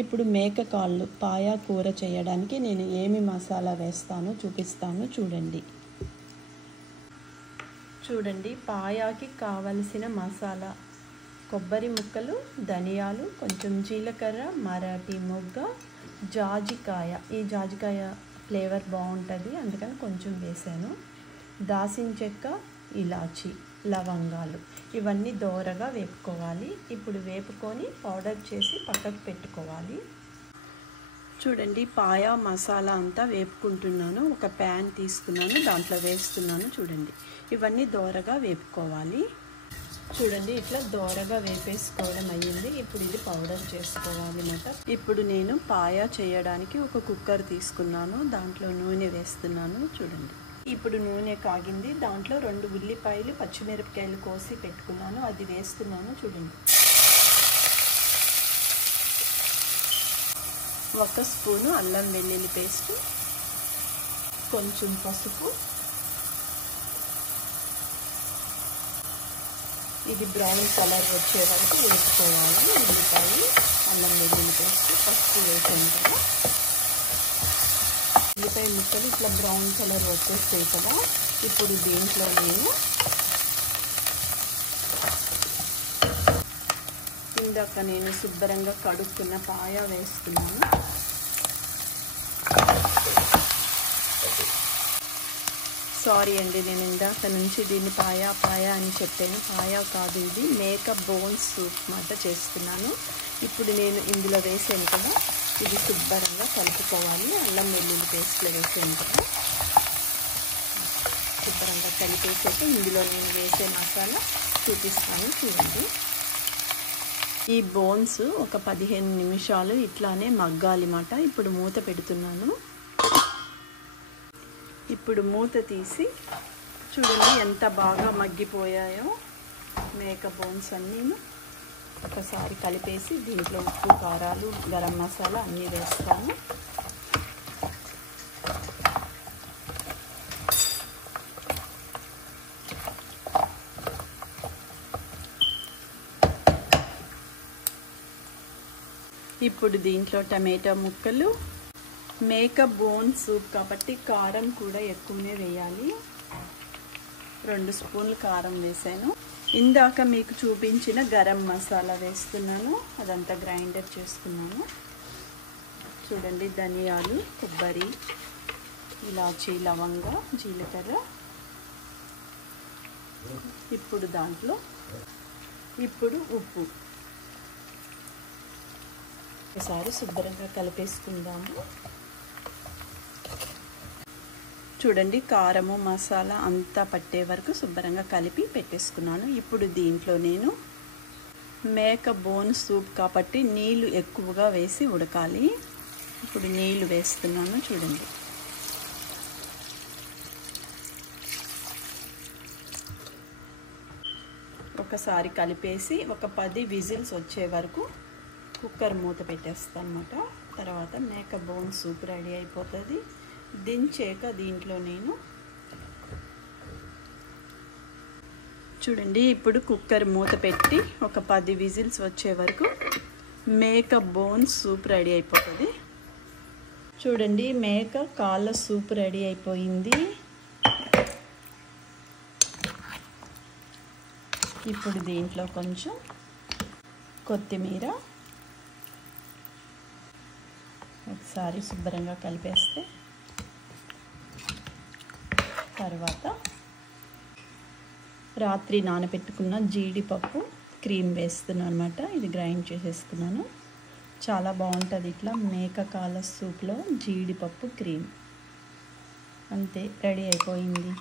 ఇప్పుడు మేక కాళ్ళు పాయా కూర చేయడానికి నేను ఏమి మసాలా వేస్తానో చూపిస్తాను చూడండి. చూడండి, పాయాకి కావలసిన మసాలా: కొబ్బరి ముక్కలు, ధనియాలు, కొంచెం జీలకర్ర, మరాఠీ మొగ్గ, జాజికాయ. ఈ జాజికాయ ఫ్లేవర్ బాగుంటుంది, అందుకని కొంచెం వేసాను. దాల్చిన చెక్క, ఇలాచి, లవంగాలు. ఇవన్నీ దోరగా వేపుకోవాలి. ఇప్పుడు వేపుకొని పౌడర్ చేసి పక్కకు పెట్టుకోవాలి. చూడండి, పాయా మసాలా అంతా వేపుకుంటున్నాను. ఒక ప్యాన్ తీసుకున్నాను, దాంట్లో వేస్తున్నాను. చూడండి, ఇవన్నీ దోరగా వేపుకోవాలి. చూడండి, ఇట్లా దోరగా వేపేసుకోవడం అయ్యింది. ఇప్పుడు ఇది పౌడర్ చేసుకోవాలి అన్నమాట. ఇప్పుడు నేను పాయా చేయడానికి ఒక కుక్కర్ తీసుకున్నాను, దాంట్లో నూనె వేస్తున్నాను. చూడండి, ఇప్పుడు నూనె కాగింది. దాంట్లో 2 ఉల్లిపాయలు, పచ్చిమిరపకాయలు కోసి పెట్టుకున్నాను, అది వేస్తున్నాను. చూడండి, 1 స్పూను అల్లం వెల్లుల్లి పేస్ట్, కొంచెం పసుపు. ఇది బ్రౌన్ కలర్ వచ్చే వరకు వేసుకోవాలి. ఉల్లిపాయ, అల్లం వెల్లుల్లి పేస్ట్, పసుపు వేసాను కదా. ఉల్లిపాయ ముక్కలు ఇట్లా బ్రౌన్ కలర్ వచ్చేస్తాయి కదా. ఇప్పుడు దీంట్లో నేను ఇందాక నేను శుభ్రంగా కడుక్కున్న పాయా వేస్తున్నాను. సారీ అండి, నేను ఇందాక నుంచి దీన్ని పాయా అని చెప్పాను. పాయా కాదు, ఇది మేక బోన్స్ సూప్ మాట చేస్తున్నాను. ఇప్పుడు నేను ఇందులో వేసాను కదా, ఇది శుభ్రంగా కలుపుకోవాలి. అల్లం వెల్లుల్లి పేస్ట్లో వేసాను కదా, శుభ్రంగా కలిపేసాక ఇందులో నేను వేసే మసాలా చూపిస్తాను. చూడండి, ఈ బోన్స్ ఒక 15 నిమిషాలు ఇట్లానే మగ్గాలి మాట. ఇప్పుడు మూత పెడుతున్నాను. ఇప్పుడు మూత తీసి చూడండి ఎంత బాగా మగ్గిపోయాయో మేక బోన్స్ అన్నీను. ఒకసారి కలిపేసి దీంట్లో ఉప్పు, కారాలు, గరం మసాలా అన్నీ వేస్తాను. ఇప్పుడు దీంట్లో టమాటా ముక్కలు. మేక బోన్ సూప్ కాబట్టి కారం కూడా ఎక్కువనే వేయాలి. 2 స్పూన్లు కారం వేసాను. ఇందాక మీకు చూపించిన గరం మసాలా వేస్తున్నాను, అదంతా గ్రైండర్ చేసుకున్నాను. చూడండి, ధనియాలు, కొబ్బరి, ఇలాచి, లవంగ, జీలకర్ర. ఇప్పుడు దాంట్లో ఉప్పు ఒకసారి శుభ్రంగా కలిపేసుకుందాము. చూడండి, కారము, మసాలా అంతా పట్టే వరకు శుభ్రంగా కలిపి పెట్టేసుకున్నాను. ఇప్పుడు దీంట్లో నేను మేక బోన్ సూప్ కాబట్టి నీళ్ళు ఎక్కువగా వేసి ఉడకాలి. ఇప్పుడు నీళ్ళు వేస్తున్నాను. చూడండి, ఒకసారి కలిపేసి ఒక 10 విజిల్స్ వచ్చే వరకు కుక్కర్ మూత పెట్టేస్తాను అన్నమాట. తర్వాత మేక బోన్ సూప్ రెడీ అయిపోతుంది. దించాక దీంట్లో నేను చూడండి, ఇప్పుడు కుక్కర్ మూత పెట్టి ఒక 10 విజిల్స్ వచ్చే వరకు మేక బోన్ సూప్ రెడీ అయిపోతుంది. చూడండి, మేక కాళ్ళ సూప్ రెడీ అయిపోయింది. ఇప్పుడు దీంట్లో కొంచెం కొత్తిమీర ఒకసారి శుభ్రంగా కలిపేస్తే, తర్వాత రాత్రి నానబెట్టుకున్న జీడిపప్పు క్రీమ్ వేస్తున్నాను అనమాట. ఇది గ్రైండ్ చేసేసుకున్నాను. చాలా బాగుంటుంది ఇట్లా మేక కాళ్ళ సూప్లో జీడిపప్పు క్రీమ్. అంతే, రెడీ అయిపోయింది.